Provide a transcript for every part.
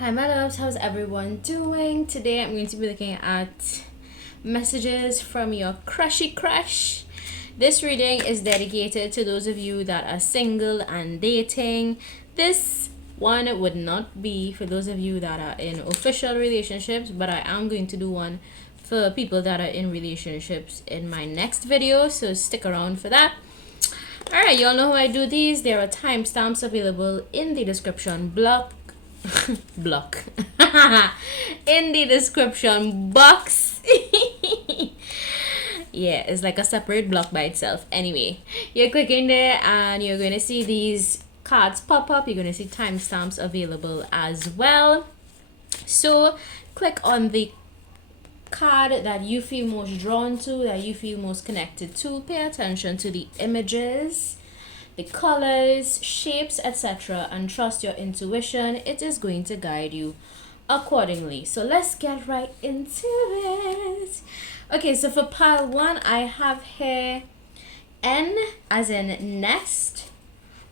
Hi my loves, how's everyone doing? Today I'm going to be looking at messages from your crushy crush. This reading is dedicated to those of you that are single and dating. This one would not be for those of you that are in official relationships, but I am going to do one for people that are in relationships in my next video, so stick around for that. Alright, you all know how I do these. There are timestamps available in the description block in the description box. Yeah, it's like a separate block by itself. Anyway, you're clicking there and you're going to see these cards pop up. You're going to see timestamps available as well. So click on the card that you feel most drawn to, that you feel most connected to. Pay attention to the images, the colors, shapes, etc., and trust your intuition. It is going to guide you accordingly. So let's get right into it. Okay, so for pile 1, I have here N as in nest.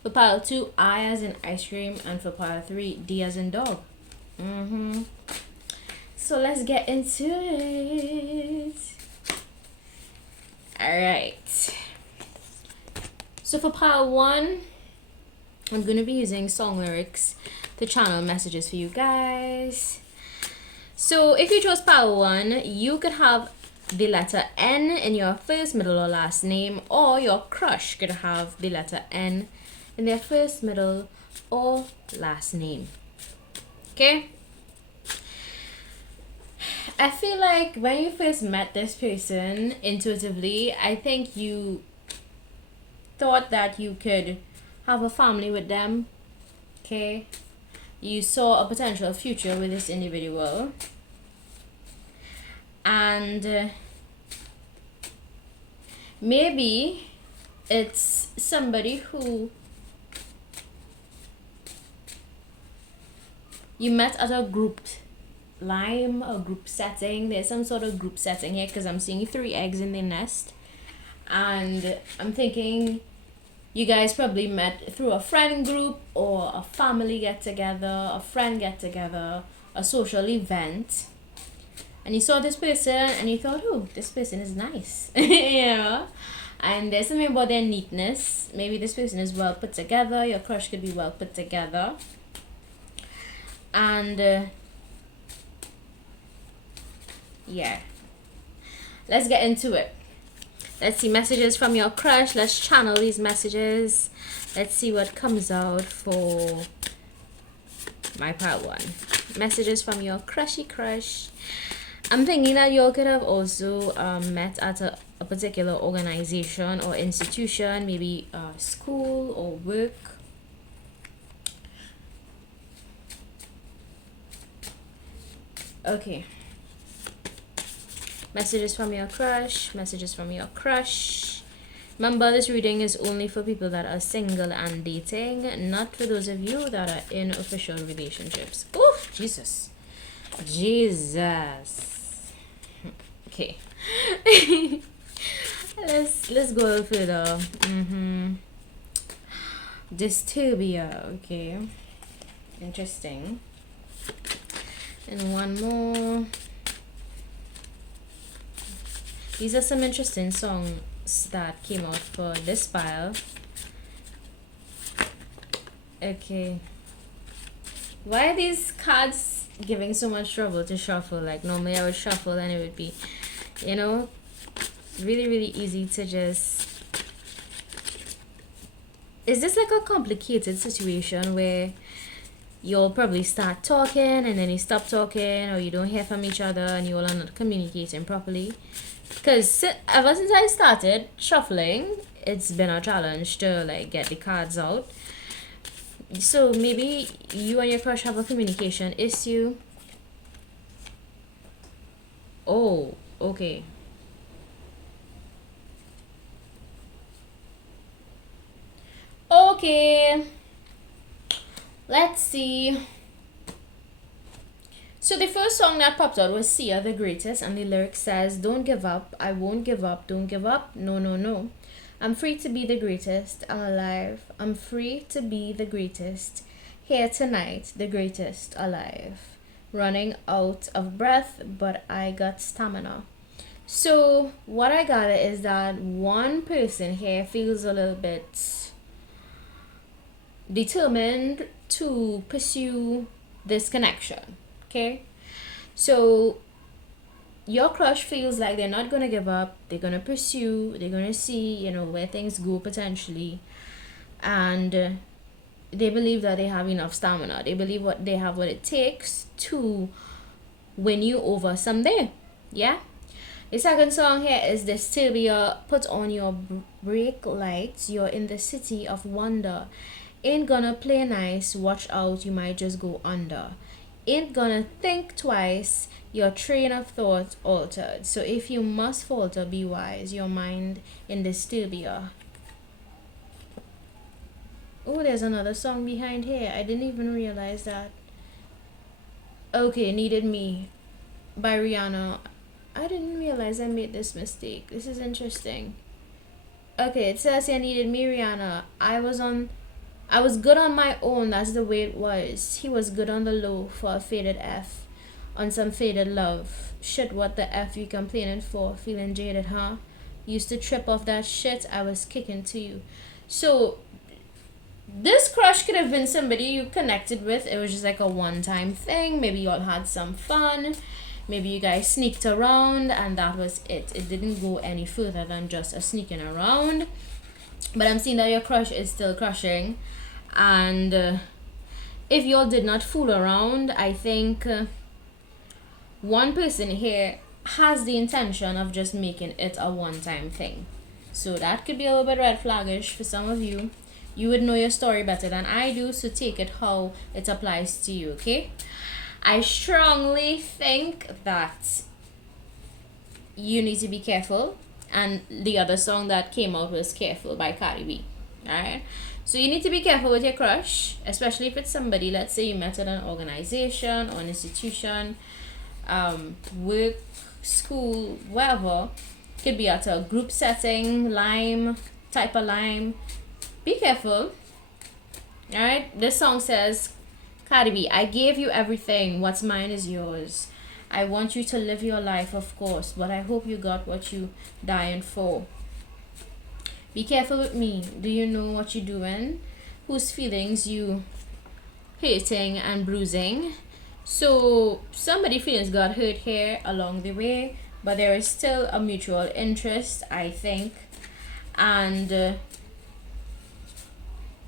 For pile 2, I as in ice cream. And for pile 3, D as in dog. So let's get into it. Alright. So for pile 1, I'm going to be using song lyrics to channel messages for you guys. So if you chose pile 1, you could have the letter N in your first, middle, or last name, or your crush could have the letter N in their first, middle, or last name. Okay? I feel like when you first met this person intuitively, I think you thought that you could have a family with them. Okay, you saw a potential future with this individual, and maybe it's somebody who you met at a group setting. There's some sort of group setting here because I'm seeing 3 eggs in the nest, and I'm thinking you guys probably met through a friend group or a family get-together, a friend get-together, a social event. And you saw this person and you thought, oh, this person is nice. You know? And there's something about their neatness. Maybe this person is well put together. Your crush could be well put together. And yeah. Let's get into it. Let's see messages from your crush. Let's channel these messages. Let's see what comes out for my part 1. Messages from your crushy crush. I'm thinking that you all could have also met at a particular organization or institution, maybe school or work. Okay. Messages from your crush. Messages from your crush. Remember, this reading is only for people that are single and dating, not for those of you that are in official relationships. Oh, Jesus. Okay. let's go a little further. Disturbia. Okay. Interesting. And one more. These are some interesting songs that came out for this pile. Okay. Why are these cards giving so much trouble to shuffle? Like normally I would shuffle and it would be, you know, really, really easy to just... Is this like a complicated situation where you'll probably start talking and then you stop talking, or you don't hear from each other and you all are not communicating properly? Because ever since I started shuffling, it's been a challenge to like get the cards out. So maybe you and your crush have a communication issue. Oh, okay. Okay. Let's see. So the first song that popped out was Sia the Greatest, and the lyric says, "Don't give up, I won't give up, don't give up, no, no, no. I'm free to be the greatest, I'm alive, I'm free to be the greatest. Here tonight, the greatest alive. Running out of breath, but I got stamina. So, what I got is that one person here feels a little bit determined to pursue this connection. Okay? So, your crush feels like they're not going to give up, they're going to pursue, they're going to see, where things go potentially. And they believe that they have enough stamina. They believe what it takes to win you over someday. Yeah? The second song here is Disturbia. Put on your brake lights. You're in the city of wonder. Ain't gonna play nice. Watch out, you might just go under. Ain't gonna think twice. Your train of thought altered. So if you must falter, be wise. Your mind in Disturbia. Oh, there's another song behind here. I didn't even realize that. Okay, Needed Me by Rihanna. I didn't realize I made this mistake. This is interesting. Okay, it says here Needed Me, Rihanna. I was good on my own, that's the way it was. He was good on the low for a faded F. On some faded love. Shit, what the F you complaining for? Feeling jaded, huh? Used to trip off that shit I was kicking to you. So, this crush could have been somebody you connected with. It was just like a one-time thing. Maybe you all had some fun. Maybe you guys sneaked around and that was it. It didn't go any further than just a sneaking around. But I'm seeing that your crush is still crushing. And if you all did not fool around, I think one person here has the intention of just making it a one-time thing. So that could be a little bit red flaggish for some of you. You would know your story better than I do, so take it how it applies to you, okay? I strongly think that you need to be careful. And the other song that came out was Careful by Cardi B. Alright? So you need to be careful with your crush, especially if it's somebody, let's say you met at an organization or an institution, work, school, wherever. Could be at a group setting, type of lime. Be careful. Alright? This song says, Cardi B, I gave you everything. What's mine is yours. I want you to live your life, of course, but I hope you got what you dying for. Be careful with me. Do you know what you're doing? Whose feelings you hurting and bruising? So somebody feelings got hurt here along the way, but there is still a mutual interest, I think. And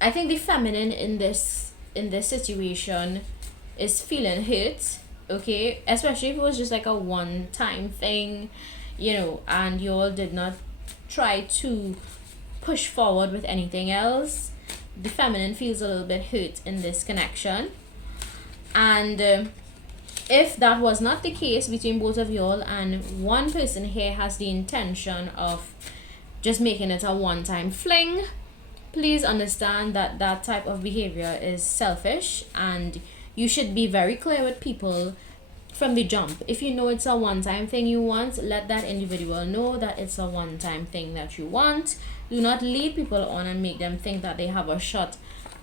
I think the feminine in this situation is feeling hurt, okay, especially if it was just like a one-time thing, and you all did not try to push forward with anything else. The feminine feels a little bit hurt in this connection. And if that was not the case between both of y'all, and one person here has the intention of just making it a one-time fling, please understand that that type of behavior is selfish, and you should be very clear with people from the jump. If you know it's a one-time thing you want, let that individual know that it's a one-time thing that you want. Do not lead people on and make them think that they have a shot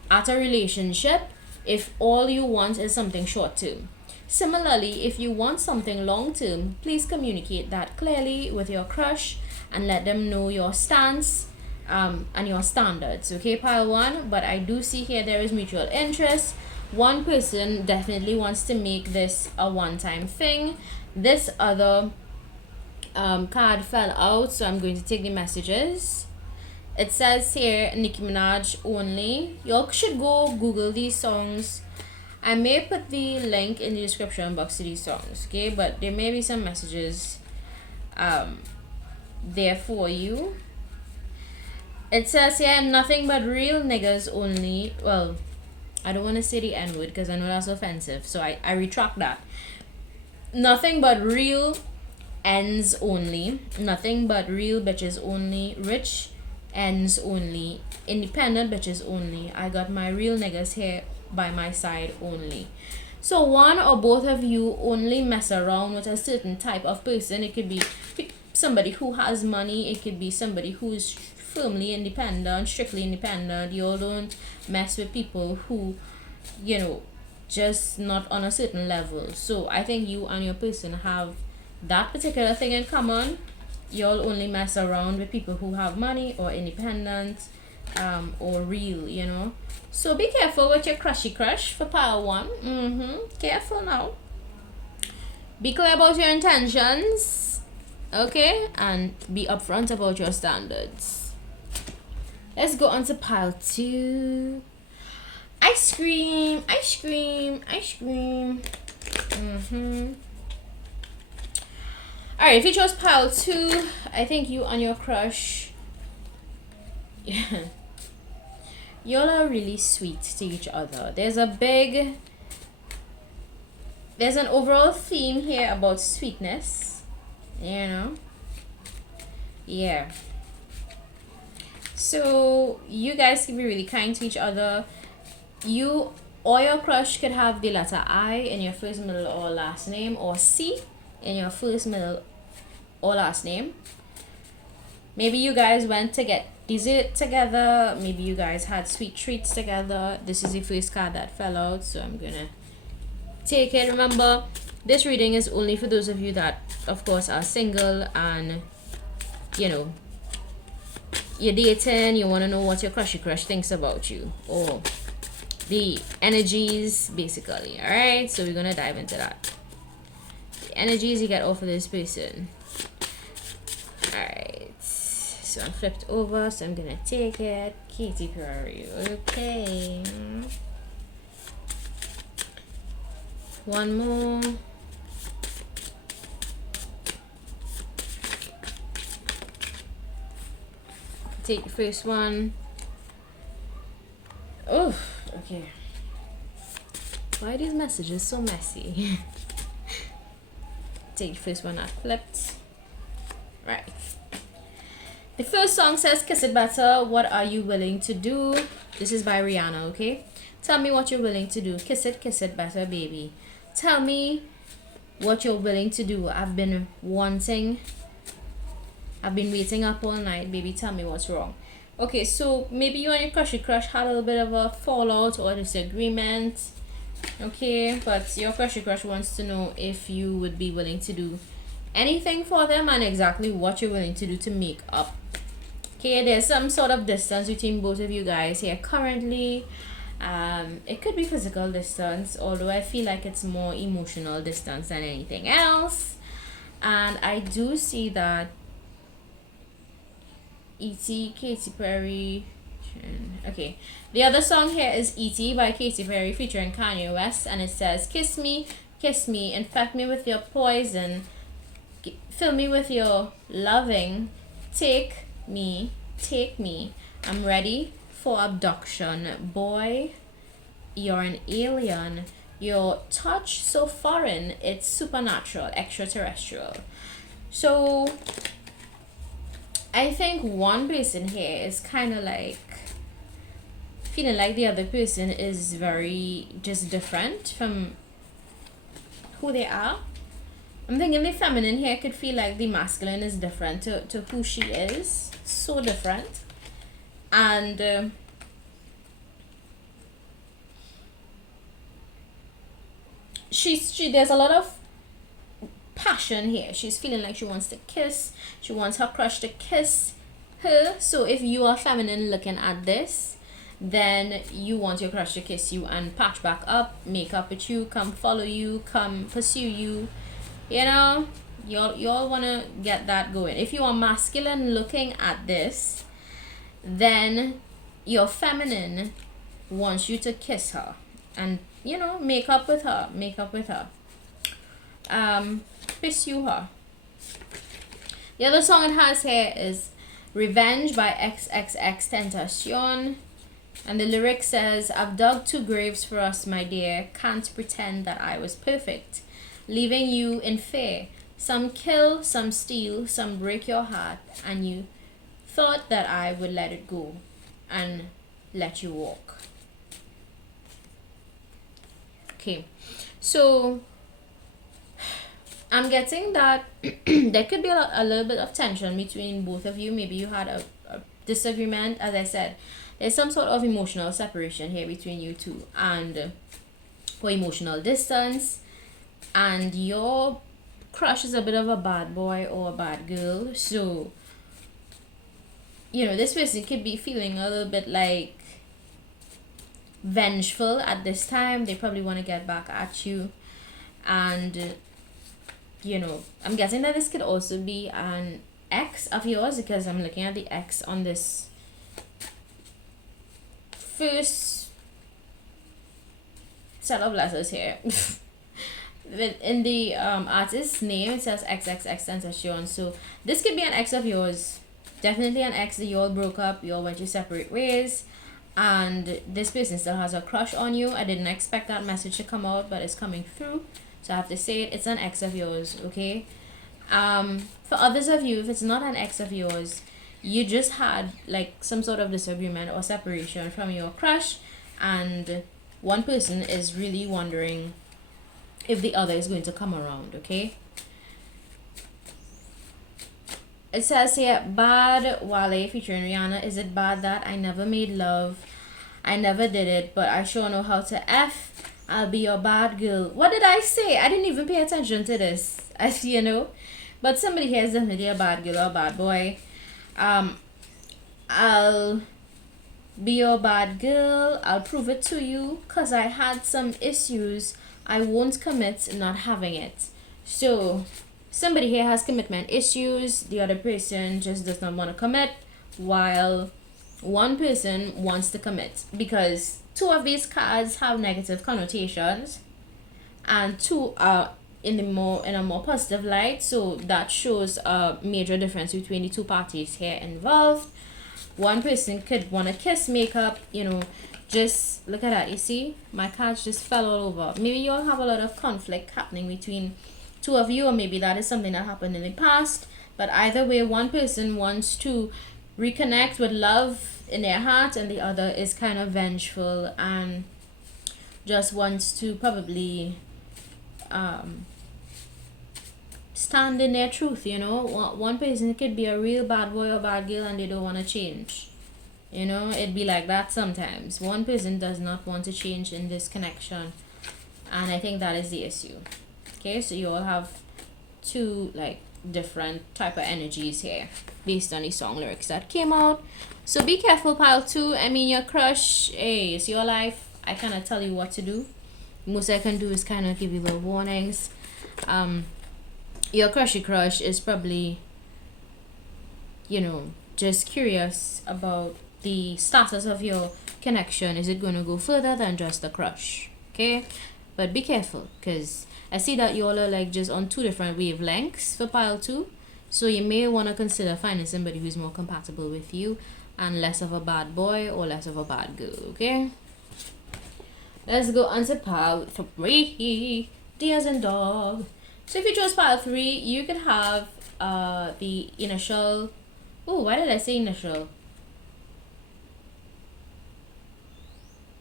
at a relationship if all you want is something short-term. Similarly, if you want something long-term, please communicate that clearly with your crush and let them know your stance and your standards, okay, pile one. But I do see here there is mutual interest. One person definitely wants to make this a one-time thing. This other card fell out, so I'm going to take the messages. It says here Nicki Minaj only. Y'all should go Google these songs. I may put the link in the description box to these songs, okay, but there may be some messages there for you. It says here nothing but real niggas only. Well, I don't want to say the N-word because I know that's offensive, so I retract that. Nothing but real ends only. Nothing but real bitches only. Rich ends only. Independent bitches only. I got my real niggas here by my side only. So one or both of you only mess around with a certain type of person. It could be somebody who has money. It could be somebody who is firmly independent, strictly independent. You all don't mess with people who you know, just not on a certain level. So I think you and your person have that particular thing in common. You'll only mess around with people who have money or independent, or real, you know. So be careful with your crushy crush for pile one. Careful now. Be clear about your intentions, okay, and be upfront about your standards. Let's go on to pile two. Ice cream, ice cream, ice cream. Alright, if you chose pile two, I think you and your crush, y'all are really sweet to each other. There's an overall theme here about sweetness, you know. Yeah. So you guys can be really kind to each other. You or your crush could have the letter I in your first, middle, or last name, or C in your first, middle, or last name. Maybe you guys went to get dessert together. Maybe you guys had sweet treats together. This is the first card that fell out, so I'm gonna take it. Remember, this reading is only for those of you that, of course, are single and, you know, you're dating, you want to know what your crushy crush thinks about you, or the energies, basically. All right, so we're gonna dive into that. The energies you get off of this person. All right, so I'm flipped over, so I'm gonna take it. Katy Perry. Okay. One more. Take the first one. Oh, okay. Why are these messages so messy? Take the first one I flipped. Right. The first song says, Kiss It Better, what are you willing to do? This is by Rihanna, okay? Tell me what you're willing to do. Kiss it better, baby. Tell me what you're willing to do. I've been waiting up all night, baby. Tell me what's wrong. Okay, so maybe you and your crushy crush had a little bit of a fallout or disagreement. Okay, but your crushy crush wants to know if you would be willing to do anything for them and exactly what you're willing to do to make up. Okay, there's some sort of distance between both of you guys here currently. It could be physical distance, although I feel like it's more emotional distance than anything else. And I do see that E.T., Katy Perry. Okay, the other song here is E.T. by Katy Perry featuring Kanye West, and it says, kiss me, infect me with your poison, fill me with your loving, take me, I'm ready for abduction. Boy, you're an alien. Your touch so foreign, it's supernatural, extraterrestrial. So I think one person here is kind of like feeling like the other person is very just different from who they are. I'm thinking the feminine here could feel like the masculine is different to who she is. So different. And there's a lot of passion here. She's feeling like she wants to kiss. She wants her crush to kiss her. So if you are feminine looking at this, then you want your crush to kiss you and patch back up, make up with you, come follow you, come pursue you. You know, y'all want to get that going. If you are masculine looking at this, then your feminine wants you to kiss her and, you know, make up with her, pursue her. The other song it has here is Revenge by XXXTentacion, and the lyric says, I've dug 2 graves for us, my dear, can't pretend that I was perfect, leaving you in fear. Some kill, some steal, some break your heart, and you thought that I would let it go and let you walk. Okay, so I'm getting that there could be a little bit of tension between both of you. Maybe you had a disagreement. As I said, There's some sort of emotional separation here between you two, and or emotional distance, and your crush is a bit of a bad boy or a bad girl. So, you know, this person could be feeling a little bit like vengeful at this time. They probably want to get back at you. And, you know, I'm guessing that this could also be an ex of yours, because I'm looking at the ex on this first set of letters here. In the artist's name, it says XXX. So this could be an ex of yours. Definitely an ex that you all broke up, you all went your separate ways, and this person still has a crush on you. I didn't expect that message to come out, but it's coming through. So I have to say it. It's an ex of yours, okay? For others of you, if it's not an ex of yours, you just had like some sort of disagreement or separation from your crush, and one person is really wondering if the other is going to come around, okay? It says here, Bad Wale featuring Rihanna. Is it bad that I never made love? I never did it, but I sure know how to F. I'll be your bad girl. What did I say? I didn't even pay attention to this, as you know. But somebody here is definitely a bad girl or a bad boy. I'll be your bad girl. I'll prove it to you, because I had some issues. I won't commit not having it. So somebody here has commitment issues. The other person just does not want to commit, while one person wants to commit, because two of these cards have negative connotations and two are in a more positive light. So that shows a major difference between the two parties here involved. One person could want to kiss, make up, you know. Just look at that. You see, my cards just fell all over. Maybe you all have a lot of conflict happening between two of you, or maybe that is something that happened in the past. But either way, one person wants to reconnect with love in their heart, and the other is kind of vengeful and just wants to probably stand in their truth, you know. One person could be a real bad boy or bad girl and they don't want to change. You know, it'd be like that sometimes. One person does not want to change in this connection, and I think that is the issue. Okay, so you all have two like different type of energies here based on the song lyrics that came out. So be careful, pile 2. I mean, your crush, hey, it's your life. I cannot tell you what to do. Most I can do is kind of give you little warnings. Your crushy crush is probably, you know, just curious about the status of your connection. Is it going to go further than just a crush? Okay, but be careful, because I see that you all are like just on two different wavelengths for pile 2. So you may want to consider finding somebody who's more compatible with you and less of a bad boy or less of a bad girl. Okay, let's go on to pile 3. D as in dog. So if you chose pile 3, you could have the initial. Oh, why did I say initial?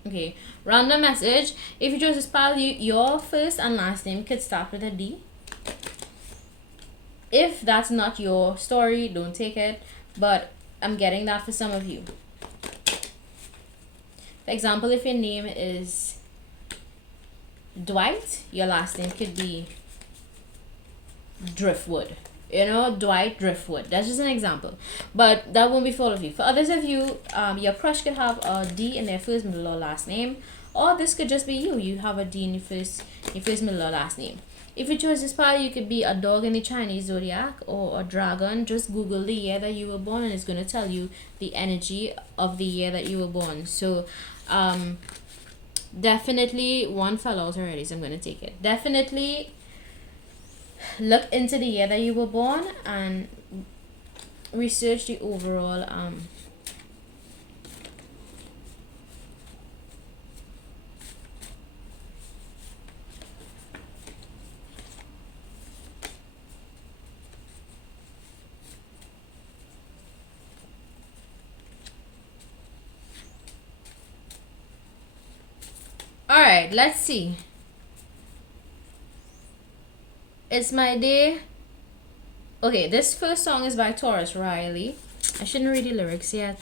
Okay, random message. If you chose this pile, your first and last name could start with a D. If that's not your story, don't take it, but I'm getting that for some of you. For example, if your name is Dwight, your last name could be Driftwood. You know, Dwight Driftwood. That's just an example, but that won't be for all of you. For others of you, your crush could have a D in their first, middle, or last name, or this could just be you. You have a D in your first, middle, or last name. If you chose this pile, you could be a dog in the Chinese zodiac or a dragon. Just Google the year that you were born, and it's going to tell you the energy of the year that you were born. So, definitely one fell out already, so I'm going to take it. Definitely look into the year that you were born and research the overall all right, let's see. It's My Day. Okay, this first song is by Taurus Riley. I shouldn't read the lyrics yet.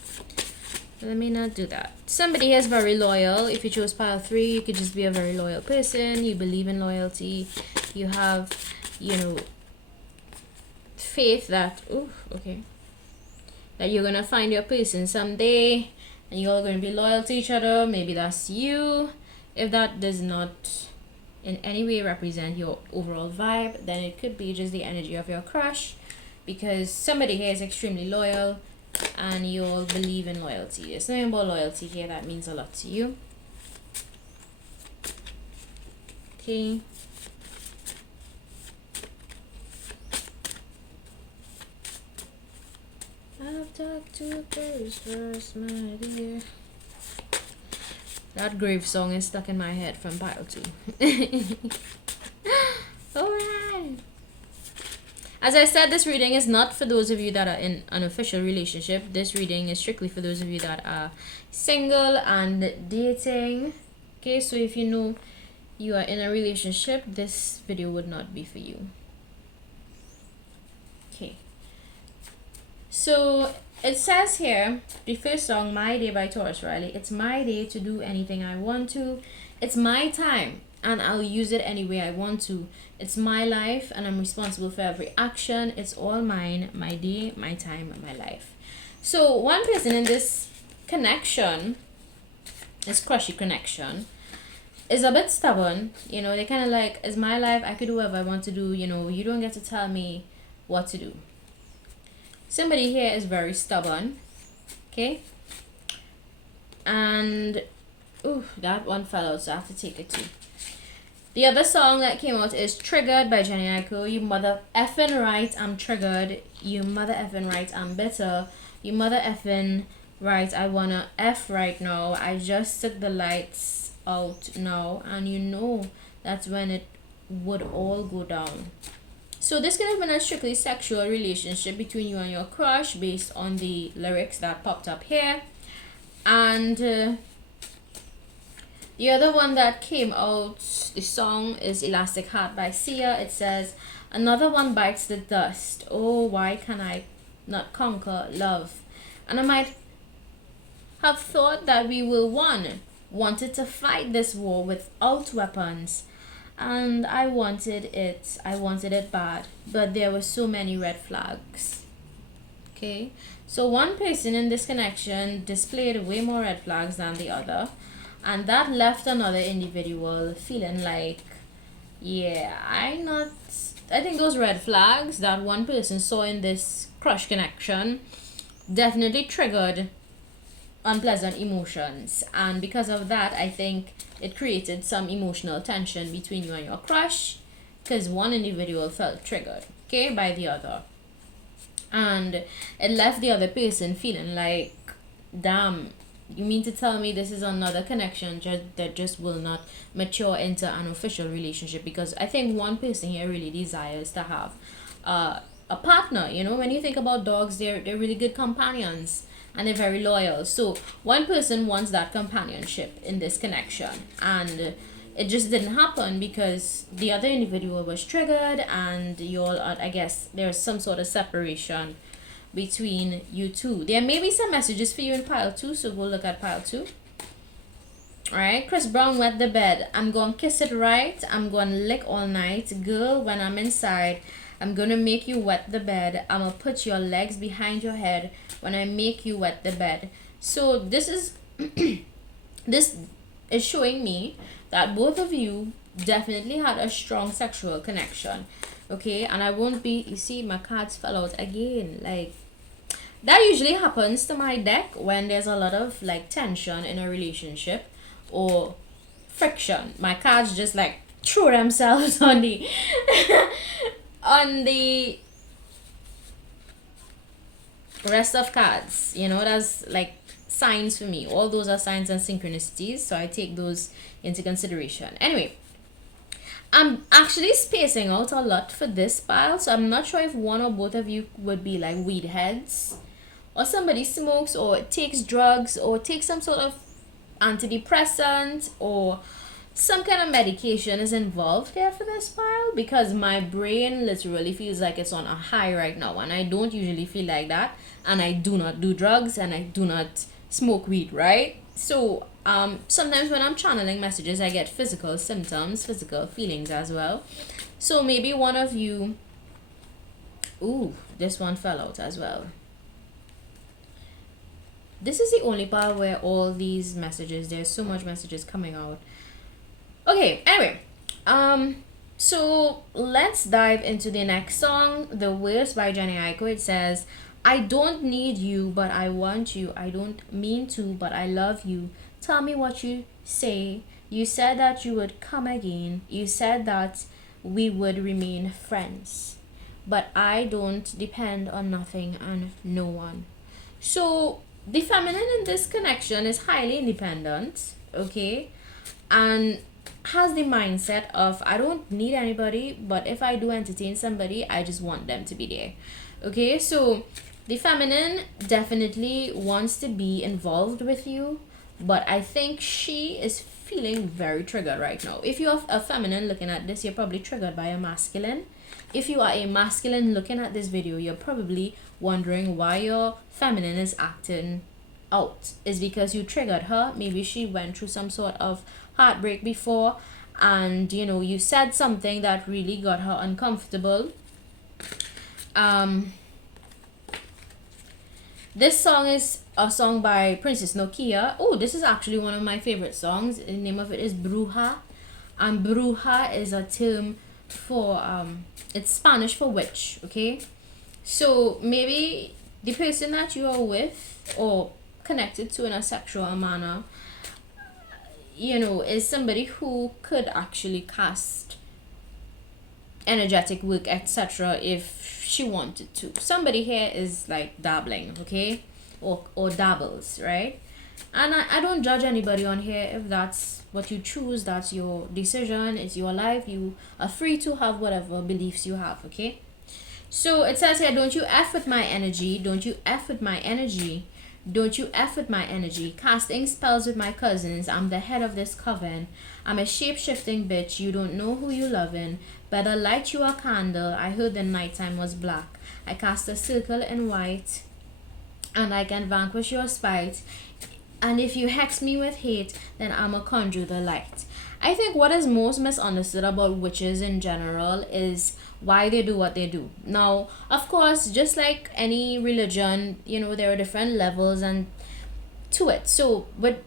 Let me not do that. Somebody is very loyal. If you chose pile 3, you could just be a very loyal person. You believe in loyalty. You have, you know, faith that, that you're going to find your person someday. And you're all going to be loyal to each other. Maybe that's you. If that does not in any way represent your overall vibe, then it could be just the energy of your crush. Because somebody here is extremely loyal. And you all believe in loyalty. There's something about loyalty here that means a lot to you. Okay. I've talked to Paris first, my dear. That grave song is stuck in my head from pile 2. Alright. As I said, this reading is not for those of you that are in an official relationship. This reading is strictly for those of you that are single and dating. Okay, so if you know you are in a relationship, this video would not be for you. Okay. So it says here, the first song, My Day by Taurus Riley. It's my day to do anything I want to. It's my time, and I'll use it any way I want to. It's my life, and I'm responsible for every action. It's all mine, my day, my time, my life. So one person in this connection, this crushy connection, is a bit stubborn. You know, they kind of like, it's my life, I could do whatever I want to do. You know, you don't get to tell me what to do. Somebody here is very stubborn. Okay. And, that one fell out, so I have to take it too. The other song that came out is Triggered by Jenny Aiko. You mother effing right, I'm triggered. You mother effing right, I'm bitter. You mother effing right, I wanna F right now. I just took the lights out now. And you know that's when it would all go down. So this could have been a strictly sexual relationship between you and your crush based on the lyrics that popped up here. And the other one that came out, the song is Elastic Heart by Sia. It says, another one bites the dust. Oh, why can I not conquer love? And I might have thought that we were one. Wanted to fight this war without weapons. And I wanted it bad. But there were so many red flags. Okay. So one person in this connection displayed way more red flags than the other. And that left another individual feeling like, yeah, I think those red flags that one person saw in this crush connection definitely triggered unpleasant emotions. And because of that, I think it created some emotional tension between you and your crush. Because one individual felt triggered, okay, by the other. And it left the other person feeling like, damn, you mean to tell me this is another connection that just will not mature into an official relationship? Because I think one person here really desires to have a partner. You know, when you think about dogs, they're really good companions and they're very loyal. So one person wants that companionship in this connection, and it just didn't happen because the other individual was triggered, and you all are, I guess there's some sort of separation between you two. There may be some messages for you in pile 2, so we'll look at pile 2. Alright, Chris Brown, Wet the Bed. I'm gonna kiss it right. I'm gonna lick all night. Girl, when I'm inside, I'm gonna make you wet the bed. I'm gonna put your legs behind your head when I make you wet the bed. So this is this is showing me that both of you definitely had a strong sexual connection. Okay, and I won't be, you see, my cards fell out again. Like, that usually happens to my deck when there's a lot of like tension in a relationship or friction. My cards just like throw themselves on the on the rest of cards. You know, that's like signs for me. All those are signs and synchronicities, so I take those into consideration. Anyway, I'm actually spacing out a lot for this pile, so I'm not sure if one or both of you would be like weed heads, or somebody smokes or takes drugs or takes some sort of antidepressant, or some kind of medication is involved there for this pile, because my brain literally feels like it's on a high right now, and I don't usually feel like that, and I do not do drugs, and I do not smoke weed, right? So sometimes when I'm channeling messages, I get physical symptoms, physical feelings as well. So maybe one of you, ooh, this one fell out as well. This is the only part where all these messages, there's so much messages coming out. Okay, anyway, so let's dive into the next song, The Worst by Jenny Aiko. It says, I don't need you, but I want you. I don't mean to, but I love you. Tell me what you say. You said that you would come again. You said that we would remain friends. But I don't depend on nothing and no one. So the feminine in this connection is highly independent, okay? And has the mindset of I don't need anybody, but if I do entertain somebody, I just want them to be there. Okay, so the feminine definitely wants to be involved with you, but I think she is feeling very triggered right now. If you're a feminine looking at this, you're probably triggered by a masculine. If you are a masculine looking at this video, you're probably wondering why your feminine is acting out. Is because you triggered her. Maybe she went through some sort of heartbreak before, and you know, you said something that really got her uncomfortable. This song is a song by Princess Nokia. Oh, this is actually one of my favorite songs. The name of it is Bruja, and Bruja is a term for it's Spanish for witch. Okay, so maybe the person that you are with or connected to in a sexual manner, you know, is somebody who could actually cast energetic work, etc., if she wanted to. Somebody here is like dabbling, okay, or dabbles, right? And I don't judge anybody on here. If that's what you choose, that's your decision, it's your life. You are free to have whatever beliefs you have, okay? So it says here, don't you F with my energy, don't you F with my energy, don't you F with my energy. Casting spells with my cousins, I'm the head of this coven. I'm a shape-shifting bitch, you don't know who you loving. Better light you a candle, I heard the nighttime was black. I cast a circle in white, and I can vanquish your spite. And if you hex me with hate, then I'ma conjure the light. I think what is most misunderstood about witches in general is why they do what they do. Now, of course, just like any religion, you know, there are different levels and to it. So, but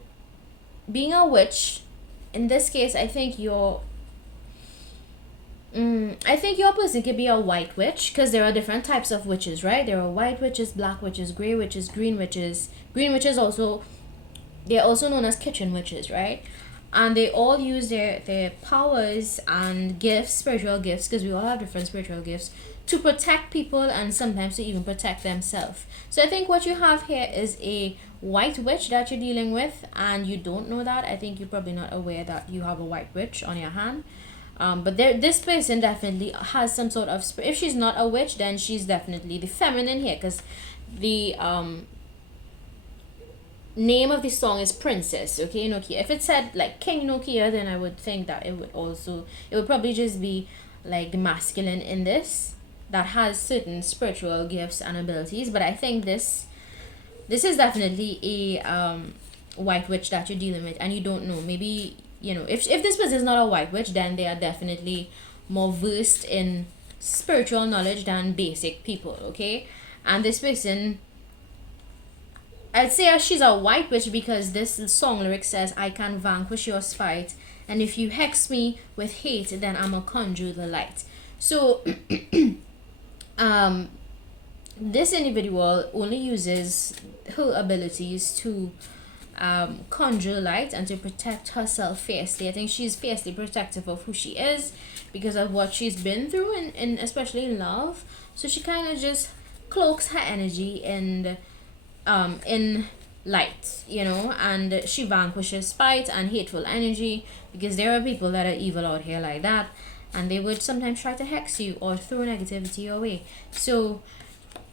being a witch, in this case, I think your person could be a white witch, because there are different types of witches, right? There are white witches, black witches, gray witches, green witches. Green witches also, they're also known as kitchen witches, right? And they all use their powers and gifts, spiritual gifts, because we all have different spiritual gifts, to protect people and sometimes to even protect themselves. So I think what you have here is a white witch that you're dealing with, and you don't know that. I think you're probably not aware that you have a white witch on your hand. But this person definitely has some sort of if she's not a witch, then she's definitely the feminine here, because the name of the song is Princess, okay, Nokia. If it said like King Nokia, then I would think that it would probably just be like the masculine in this that has certain spiritual gifts and abilities. But I think this is definitely a white witch that you're dealing with, and you don't know. Maybe, you know, if this person is not a white witch, then they are definitely more versed in spiritual knowledge than basic people, okay? And this person, I'd say she's a white witch because this song lyric says, I can vanquish your spite, and if you hex me with hate, then I'ma conjure the light. So this individual only uses her abilities to conjure light and to protect herself fiercely. I think she's fiercely protective of who she is because of what she's been through, and especially in love. So she kind of just cloaks her energy in light, you know, and she vanquishes spite and hateful energy, because there are people that are evil out here like that, and they would sometimes try to hex you or throw negativity your way. So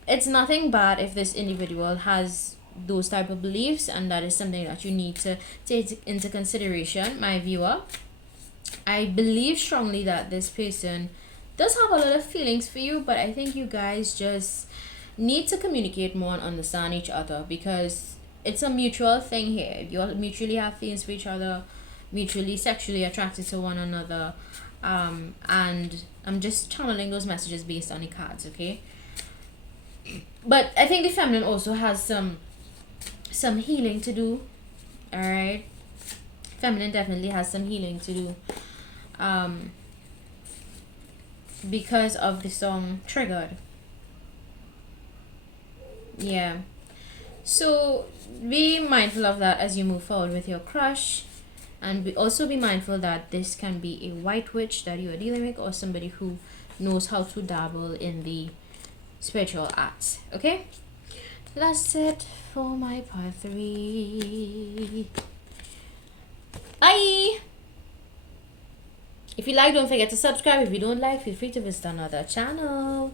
it's nothing bad if this individual has those type of beliefs, and that is something that you need to take into consideration, my viewer. I believe strongly that this person does have a lot of feelings for you, but I think you guys just need to communicate more and understand each other, because it's a mutual thing here. You mutually have feelings for each other, mutually sexually attracted to one another, and I'm just channeling those messages based on the cards, okay? But I think the feminine also has some healing to do. All right, feminine definitely has some healing to do, because of the song Triggered. Yeah. So be mindful of that as you move forward with your crush, and also be mindful that this can be a white witch that you are dealing with, or somebody who knows how to dabble in the spiritual arts. Okay, that's it for my part 3. Bye. If you like, don't forget to subscribe. If you don't like, feel free to visit another channel.